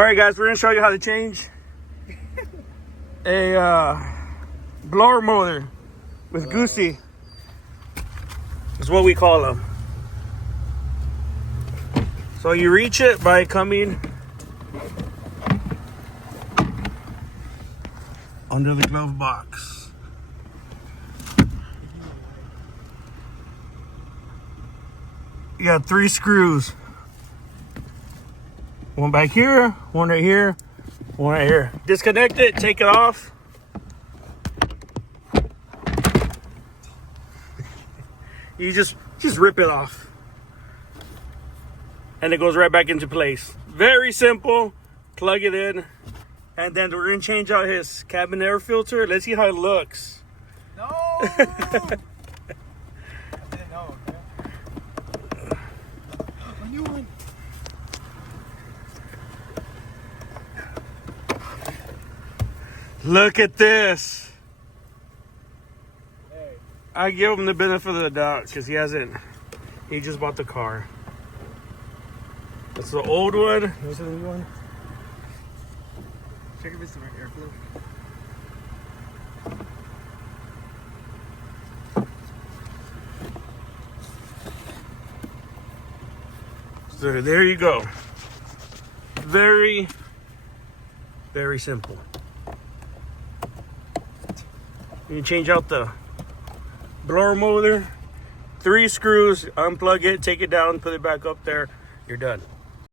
Alright guys, we're going to show you how to change a blower motor with Goosey. Is what we call them. So you reach it by coming under the glove box. You got 3 screws. One back here, one right here, one right here. Disconnect it, take it off. You just rip it off. And it goes right back into place. Very simple. Plug it in. And then we're gonna change out his cabin air filter. Let's see how it looks. No! I didn't know, okay? A new one. Look at this. Hey. I give him the benefit of the doubt because he just bought the car. That's the old one. Here's the new one. Check if it's the right airflow. So there you go. Very, very simple. You change out the blower motor, 3 screws, unplug it, take it down, put it back up there. You're done.